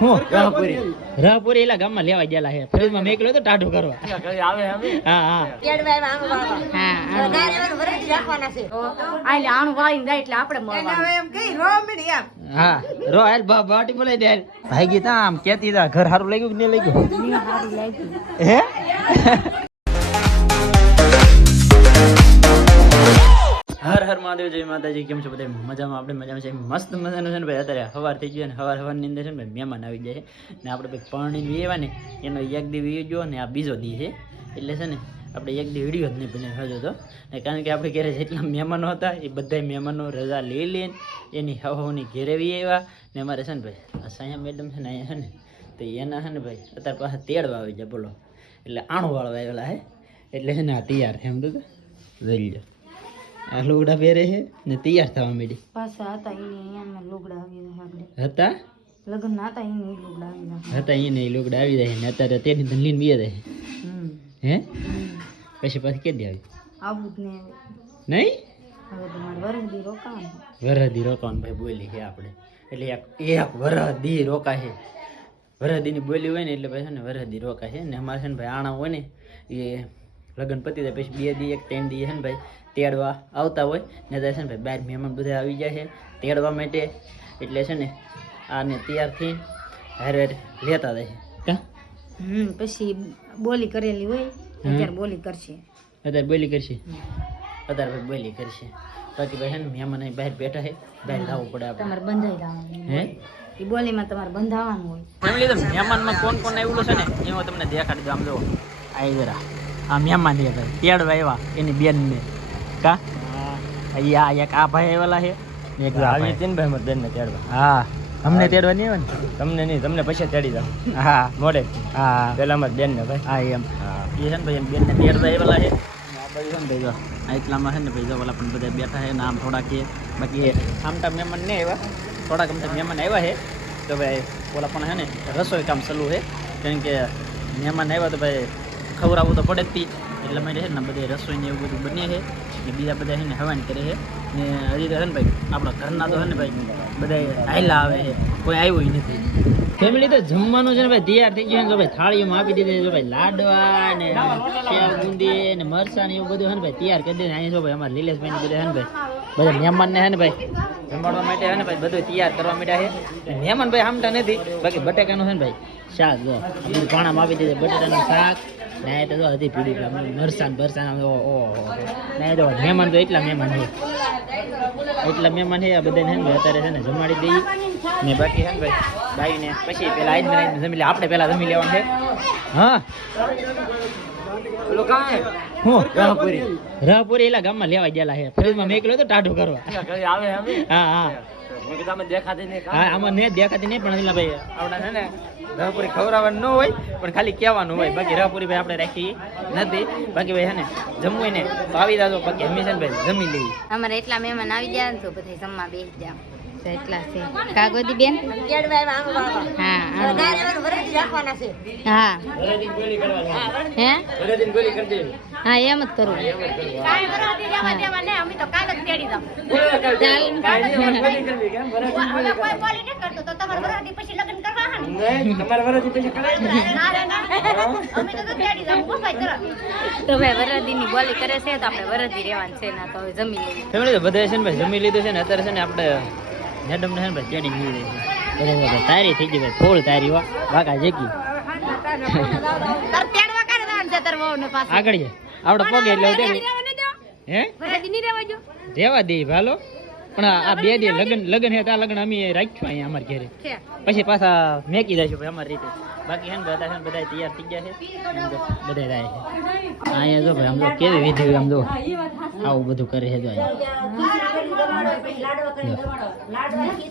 હું રાહપુરી એલા ગામમાં લેવા ગયેલા છે ફ્રીજમાં મેકલો તો ટાઢું કરવા આવે હા હા હા રો હાલ બાટી બોલાઈ દે ભાઈ તા આમ કેતી તા ઘર સારું લાગ્યું કે નહીં લાગ્યું હે હર હર મહાદેવ જય માતાજી કેમ છો બધા મજામાં આપણે મજામાં છે મસ્ત મજાનું છે ને ભાઈ અત્યારે સવાર થઈ ગયો ને સવારની અંદર છે ને ભાઈ મહેમાન આવી જાય ને આપણે ભાઈ પરણીને વેવા ને એનો એક દી વી ગયો ને આ બીજો દી છે એટલે છે ને આપણે એક દી વિડીયો જ નહીં બને હજો તો કારણ કે આપણે ઘરે જેટલા મહેમાનો હતા એ બધા મહેમાનો રજા લઈ લઈને એની હવાની ઘેરે વી આવ્યા ને અમારે છે ને ભાઈ સાયા મેડમ છે ને અહીંયા છે ને તો એના છે ને ભાઈ અત્યારે પાસે તેડવા આવી જાય બોલો એટલે આણું વાળવા આવેલા હે એટલે છે ને આ તૈયાર છે એમ તો જોઈ લો આ લુગડા પહેરે છે ને તૈયાર થવા માંડી પાછા હતા એને અહીંયા લુગડા આવી આગળ હતા લગ્ન ના હતા એને લુગડા આવી હતા એને લુગડા આવી જાય ને અત્યારે તેની ધન લઈને બીએ જાય હે પછી પાછી કે દે આવી આવું જ નહીં ને હવે તમારે વરદી રોકાવાનું વરદી રોકાવાનું ભાઈ બોલી છે આપણે એટલે એક વરદી રોકા છે વરદીની બોલી હોય ને એટલે ભાઈ છે ને વરદી રોકા છે ને અમારે છે ને ભાઈ આણા હોય ને એ લગ્ન પતી જાય પછી 2 દી 1-3 દી છે ને ભાઈ તેડવા આવતા હોય ને ત્યાં છે ને ભાઈ બહાર મહેમાન બધા આવી જાય છે તેડવા માટે એટલે છે ને આને તૈયાર થઈ હારે લેતા જાય કા પછી બોલી કરેલી હોય અત્યારે બોલી કરશે અત્યારે બોલી કરશે અત્યારે ભાઈ બોલી કરશે બાકી ભાઈ છે ને મહેમાન અહીં બહાર બેઠા છે બહાર લાવવું પડે આપણે તમારે બંધાઈ જવાનું હે એ બોલીમાં તમારે બંધાવાનું હોય ફેમિલી તો મહેમાનમાં કોણ કોણ આવેલું છે ને એ હું તમને દેખાડી દઉં આમ જો આ જરા આ મહેમાન છે ભાઈ તેડવા આવ્યા એની બેનને કા અહીંયા એક આ ભાઈ આવેલા છે ને એક આવી હતી ને ભાઈ મારી બેનને તેડવા હા અમને તેડવા નહીં આવે ને તમને નહીં તમને પૈસા તેડી જાવ હા મોડે હા પેલા મારી બેનને ભાઈ હા એમ એ છે ને ભાઈ એમ બેનને તેડવા આવેલા છે આ બાજુ છે ને ભાઈ જો આ એટલામાં છે ને ભાઈ જો ઓલા પણ બધા બેઠા છે ને આમ થોડાક છે બાકી આમટા મહેમાન નહીં આવ્યા થોડાક અમથા મહેમાન આવ્યા છે તો ભાઈ ઓલા પણ છે ને રસોઈ કામ ચાલુ છે કારણ કે મહેમાન આવ્યા તો ભાઈ ખવડાવવું તો પડે જ તી એટલા માટે છે ને બધે રસોઈ ને એવું બધું બને છે ને બીજા બધા છે ને હવાન કરે છે ને હજી તો છે ને ભાઈ આપણા ઘરના તો છે ને ભાઈ બધા હાયલા આવે છે કોઈ આવ્યું નથી ફેમિલી તો જમવાનું છે ને ભાઈ તૈયાર થઈ ગયું ને તો ભાઈ થાળીઓમાં આપી દીધી જો ભાઈ લાડવા ને સેવ બુંદી ને મરચાં ને એવું બધું છે ને ભાઈ તૈયાર કરી દે અહીંયા જો ભાઈ અમારા લીલેશભાઈ ને બધા છે ને ભાઈ બધા મહેમાનને છે ને ભાઈ જમાડવા માટે છે ને ભાઈ બધું તૈયાર કરવા માંડ્યા છે મહેમાન ભાઈ આમતા નથી બાકી બટાકાનું છે ને ભાઈ શાક જો પાણામાં આપી દીધું બટાટાનું શાક ને તો જો હજી પીડ્યું મરસાન બરસાન ઓહો ને તો મહેમાન તો એટલા મહેમાન છે આ બધાને છે ને અત્યારે છે ને જમાડી દઈએ ને બાકી છે ને ભાઈ બાઈને પછી પેલા આઈને જમી લે આપણે પેલા જમી લેવાનું છે હા હું રાહપુરી એલા ગામમાં લેવા ગયેલા છે ફ્રીજમાં મેકલો તો ટાઢું કરવા આવે હા હા દેખાતી નહીં હા આમાં ને દેખાતી નહીં પણ એટલે ભાઈ આવડા છે ને રાહપુરી ખવડાવવાનું ન હોય પણ ખાલી કહેવાનું હોય બાકી રાહપુરી ભાઈ આપણે રાખી નથી બાકી ભાઈ છે ને જમવું ને તો આવી જાજો બાકી હંમેશા ભાઈ જમી લઈએ અમારે એટલા મહેમાન આવી જાય ને તો બધા જમવા બેસી જાવ એટલા છે કાગોદી બેન હા હા એમ જ કરવું તો ભાઈ વરદી ની બોલી કરે છે તો આપણે વરદી રહેવાનું છે ના તો જમી લઈએ બધા છે ને ભાઈ જમી લીધું છે ને અત્યારે છે ને આપણે મેડમ ને ભાઈ ચડી ગઈ બધા તારી થઈ ગઈ ભાઈ ફૂલ તારી વાકા જેકી આગળ છે આવડે પગે એટલે હે રેવા દે ભાલો પણ આ 2 દી લગન હે ત્યાં લગન અમે રાખ્યું અહીંયા અમારે ઘરે પછી પાછા મેકી દઈશું ભાઈ અમારી રીતે બાકી હે ને બધા છે બધા તૈયાર થઈ ગયા છે બધા જાય છે અહીંયા જો ભાઈ આમ તો કેવી વિધિ આમ જો આવું બધું કરે છે જો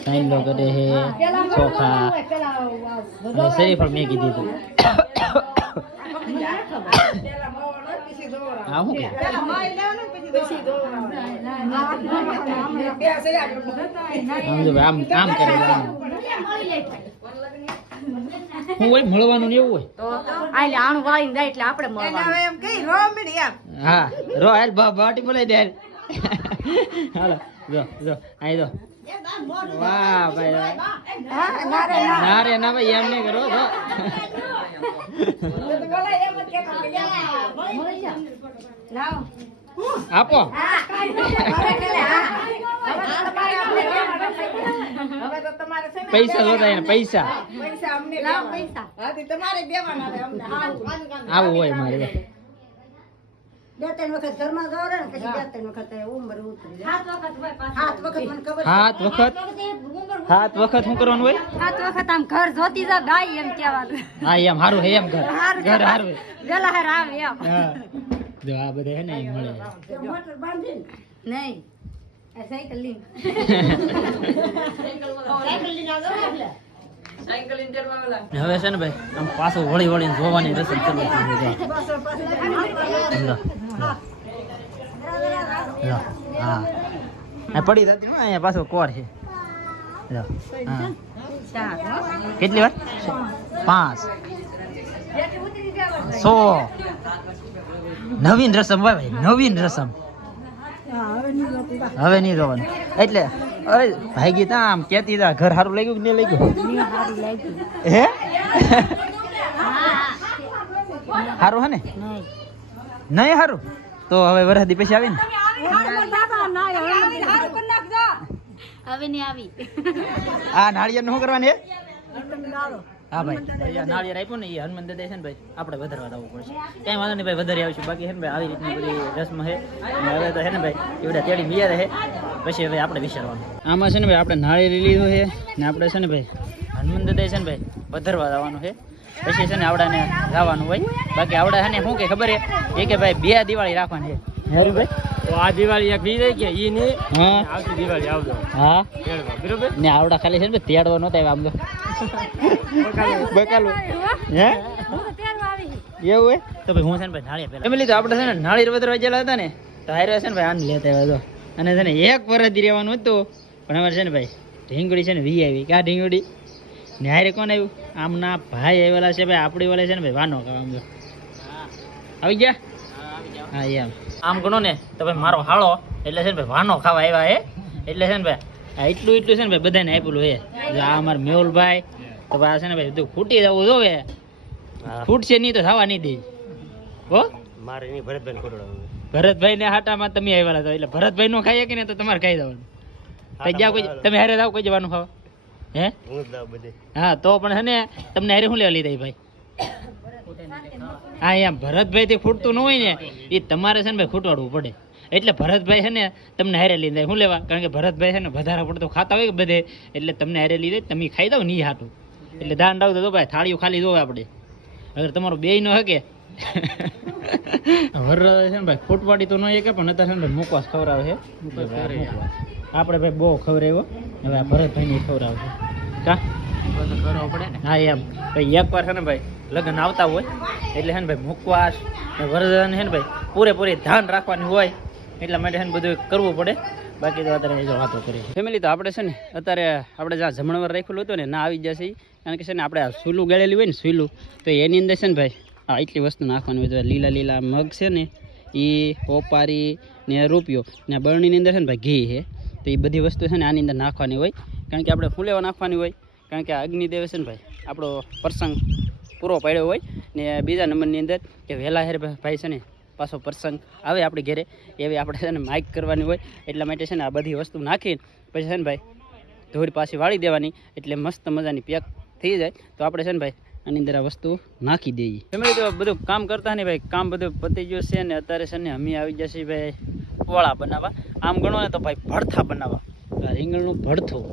સાઈલો કરે છે ચોખા શરીર પણ મેકી દીધું હા શું આમ કામ કરે હું હોય મળવાનું ને એવું હોય તો આલે આણું વાળીને જાય એટલે આપણે મળવાનું એમ કઈ રો મીડી એમ હા રો હાલ બાટી બોલાઈ દે હાલો જો જો આઈ જો વાહ ભાઈ ના રે ના ભાઈ એમ નહીં કરો તો આપો પૈસા જોતા એને પૈસા આવું હોય મારે બે ત્રણ વખત ઘરમાં જાવ ને પછી બે ત્રણ વખત ઉંમર ઉતરી 7 વખત મને ખબર 7 વખત શું કરવાનું હોય 7 વખત આમ ઘર જોતી જા ગાય એમ કહેવાનું હા એમ હારું હે એમ ઘર હારું વેલા હાર આવે એમ હા જો આ બધે હે ને એ મળે મોટર બાંધીને નહીં આ સાયકલ લઈ હવે છે ને ભાઈ આમ પાછું વળી વળીને જોવાની રસમ ચાલુ થઈ ગઈ હા આ પડી જતી ને અહીંયા પાછો કોર છે હા કેટલી વાર 5 100 નવીન રસમ ભાઈ નવીન રસમ હવે નહીં જોવાનું એટલે ભાગી તા આમ કેતી તા ઘર સારું લાગ્યું કે નહીં લાગ્યું હે સારું હે ને નહીં સારું તો હવે વરસાદી પછી આવી ને હવે નહીં આવી આ નાળિયેર શું કરવાની હા ભાઈ નાળિયેર આપ્યું ને એ હનુમાન દાદા છે ને ભાઈ આપણે વધારવા આવવું પડશે કઈ વાંધો નહીં ભાઈ વધારી આવીશું બાકી છે ને ભાઈ આવી રીતની બધી રસમ છે હવે તો છે ને ભાઈ એવડા તેડી મિયા રહે પછી હવે આપણે વિચારવાનું આમાં છે ને ભાઈ આપણે નાળિયેર લીધું છે ને આપણે છે ને ભાઈ હનુમાન દાદા છે ને ભાઈ વધારવા જવાનું છે પછી છે ને આવડાને જવાનું હોય બાકી આવડા છે ને શું કે ખબર છે કે ભાઈ 2 દિવાળી રાખવાની છે હેરું ભાઈ તો આ દિવાળી એક બીજે કે ઈ ની હા આવતી દિવાળી આવજો હા બરોબર ને આવડા ખાલી છે ને તેડવા નહોતા આમ તો બકાલું હે એવું હોય તો ભાઈ હું છે ને ભાઈ નાળિયેર પેલા એમ લીધું આપણે છે ને નાળિયેર વધારવા ગયેલા હતા ને તો હારે છે ને ભાઈ આને લેતા આવ્યા હતો અને છે ને એક વરદી રહેવાનું હતું પણ અમારે છે ને ભાઈ ઢીંગડી છે ને વી આવી ક્યાં ઢીંગડી ને હારે કોણ આવ્યું આમના ભાઈ આવેલા છે ભાઈ આપણી વાળા છે ને ભાઈ વાનો ખાવા આમ તો આવી ગયા હા એમ આમ ગણો ને તો ભાઈ મારો હાળો એટલે છે ને ભાઈ વાનો ખાવા આવ્યા હે એટલે છે ને ભાઈ આ એટલું છે ને ભાઈ બધાને આપેલું હે જો આ અમારા મેહુલભાઈ તો ભાઈ આ છે ને ભાઈ બધું ફૂટી જવું જોવે ફૂટશે નહીં તો થવા નહીં દે હો મારે ની ભરતભાઈ કોરડા ભરતભાઈ ને હાટામાં તમે આવેલા છો એટલે ભરતભાઈ નો ખાઈએ કે ને તો તમારે ખાઈ જવાનું કઈ જાવ કોઈ તમે હારે જાવ કોઈ જવાનું ખાવા હે હું જ બધે હા તો પણ છે ને તમને હારે શું લેવા લીધા ભાઈ હા એમ ભરતભાઈ થી ખૂટતું ન હોય ને એ તમારે છે ને ભાઈ ખૂટવાડવું પડે એટલે ભરતભાઈ છે ને તમને હારે લીધા શું લેવા કારણ કે ભરતભાઈ છે ને વધારે પડતું ખાતા હોય બધે એટલે તમને હારે લીધે તમે ખાઈ દો નહીં હાટું એટલે દાન રાખજો તો ભાઈ થાળીઓ ખાલી જોવે આપણે અગર તમારું બેય નો હકે વર છે ને ભાઈ ખૂટવાડી તો ન કે પણ અત્યારે છે ને ભાઈ મુકવાસ ખવડાવે છે આપણે ભાઈ બહુ ખવડાવ્યો હવે આ ભરતભાઈ ને ખવડાવશે કા કરવો પડે ને હા એમ ભાઈ એકવાર છે ને ભાઈ લગ્ન આવતા હોય એટલે છે ને ભાઈ મુકવાસ વરદાન છે ને ભાઈ પૂરેપૂરી ધ્યાન રાખવાની હોય એટલા માટે છે ને બધું કરવું પડે બાકી તો અત્યારે જો વાતો કરી ફેમિલી તો આપણે છે ને અત્યારે આપણે જ્યાં જમણવાર રાખેલું હતું ને ના આવી જશે કારણ કે છે ને આપણે આ સૂલું ગાળેલું હોય ને સૂલું તો એની અંદર છે ને ભાઈ આ એટલી વસ્તુ નાખવાની હોય તો લીલા લીલા મગ છે ને એ ઓપારી ને રૂપિયો ને બરણીની અંદર છે ને ભાઈ ઘી છે તો એ બધી વસ્તુ છે ને આની અંદર નાખવાની હોય કારણ કે આપણે ફૂલેવા નાખવાની હોય કારણ કે અગ્નિદેવ છે ને ભાઈ આપણો પ્રસંગ પૂરો પાડ્યો હોય ને બીજા નંબરની અંદર કે વહેલા હેર ભાઈ છે ને પાછો પ્રસંગ આવે આપણી ઘરે એવી આપણે છે ને માઇક કરવાની હોય એટલા માટે છે ને આ બધી વસ્તુ નાખીને પછી છે ને ભાઈ ધોળી પાછી વાળી દેવાની એટલે મસ્ત મજાની પેક થઈ જાય તો આપણે છે ને ભાઈ આની અંદર આ વસ્તુ નાખી દઈએ ફેમિલી તો બધું કામ કરતા ને ભાઈ કામ બધું પતી ગયું છે ને અત્યારે છે ને અમે આવી જશે ભાઈ ઓળા બનાવવા આમ ગણો ને તો ભાઈ ભડથા બનાવવા રીંગણનું ભડથું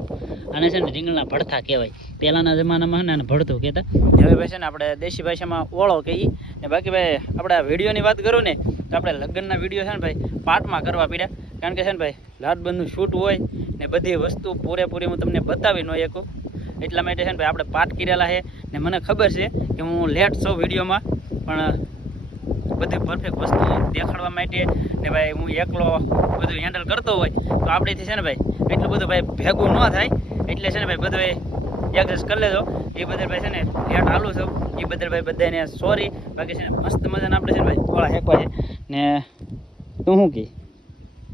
આને છે ને રીંગણના ભડથા કહેવાય પહેલાંના જમાનામાં છે ને ભડથું કહેતા હવે ભાઈ છે ને આપણે દેશી ભાષામાં ઓળો કહીએ ને બાકી ભાઈ આપણે વિડીયોની વાત કરું ને તો આપણે લગ્નના વિડીયો છે ને ભાઈ પાર્ટમાં કરવા પડ્યા કારણ કે છે ને ભાઈ લાડબંધનું શૂટ હોય ને બધી વસ્તુ પૂરેપૂરી હું તમને બતાવી ન શકું એટલા માટે છે ને ભાઈ આપણે પાર્ટ કરેલા છે ને મને ખબર છે કે હું લેટ છું વિડીયોમાં પણ બધી પરફેક્ટ વસ્તુ દેખાડવા માટે ને ભાઈ હું એકલો બધું હેન્ડલ કરતો હોય તો આપણેથી છે ને ભાઈ એટલું બધું ભાઈ ભેગું ન થાય એટલે છે ને ભાઈ બધું એડજસ્ટ કરી લેજો એ બદલ ભાઈ છે ને લેટ હાલું છું એ બદલ ભાઈ બધાને સોરી બાકી છે ને મસ્ત મજાને આપણે છે ને ભાઈ ઓળા હેકવા છે ને તું શું કહી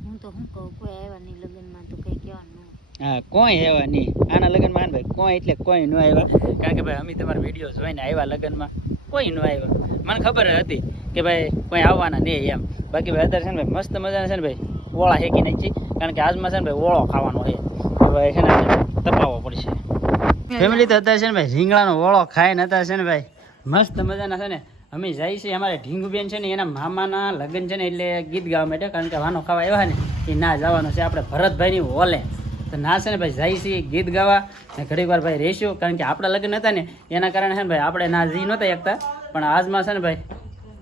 હું તો શું કહું કોઈ આવ્યા નહીં લગ્નમાં તો કંઈ કહેવાનું હા કોઈ એવા નહીં આના લગ્નમાં ભાઈ કોઈ એટલે કોઈ ન આવ્યા કારણ કે ભાઈ અમે તમારા વિડીયો જોઈને આવ્યા લગ્નમાં કોઈ ન આવ્યા મને ખબર હતી કે ભાઈ કોઈ આવવાના નહીં એમ બાકી ભાઈ અત્યારે છે ને ભાઈ મસ્ત મજાના છે ને ભાઈ ઓળા હેકી નાખી કારણ કે આજમાં છે ને ભાઈ ઓળો ખાવાનો છે હવે છે ને તપાવવો પડશે ફેમિલી તો અત્યારે છે ને ભાઈ રીંગણાનો ઓળો ખાય ને અત્યારે છે ને ભાઈ મસ્ત મજાના છે ને અમે જઈએ છીએ અમારે ઢીંગુબેન છે ને એના મામાના લગ્ન છે ને એટલે ગીત ગાવા માટે કારણ કે વાનો ખાવા આવ્યા ને એ ના જવાનો છે આપણે ભરતભાઈની ઓલે તો ના છે ને ભાઈ જાય છીએ ગીત ગાવા ને ઘડીક વાર ભાઈ રહીશું કારણ કે આપણા લગ્ન હતા ને એના કારણે છે ને ભાઈ આપણે ના જઈ નહોતા એકતા પણ આજમાં છે ને ભાઈ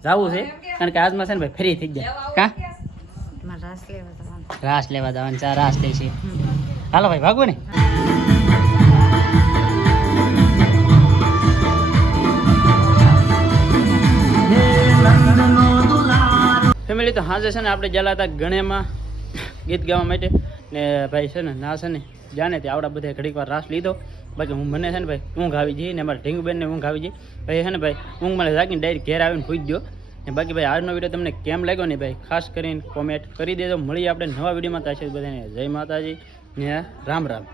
જવું છે કારણ કે આજમાં છે ને ભાઈ ફ્રી થઈ જાય કા રાસ લેવા જવાનું છે રાસ લે છે હાલો ભાઈ ભાગવું ને ફેમિલી તો હાજર છે ને આપણે ગયેલા હતા ગણેમાં ગીત ગાવા માટે ને ભાઈ છે ને ના છે ને જાણે તે આવડા બધા ઘડીક વાર રાસ લીધો બાકી હું મને છે ને ભાઈ ઊંઘ આવી જઈ ને અમારા ઢીંગુબેનને ઊંઘ આવી જઈ ભાઈ છે ને ભાઈ ઊંઘ મને જાગીને ડાયરેક્ટ ઘેર આવીને પૂછી દો ને બાકી ભાઈ આજનો વિડીયો તમને કેમ લાગ્યો ને ભાઈ ખાસ કરીને કોમેન્ટ કરી દેજો મળીએ આપણે નવા વિડીયોમાં ત્યાં સુધી બધાને જય માતાજી ને રામ રામ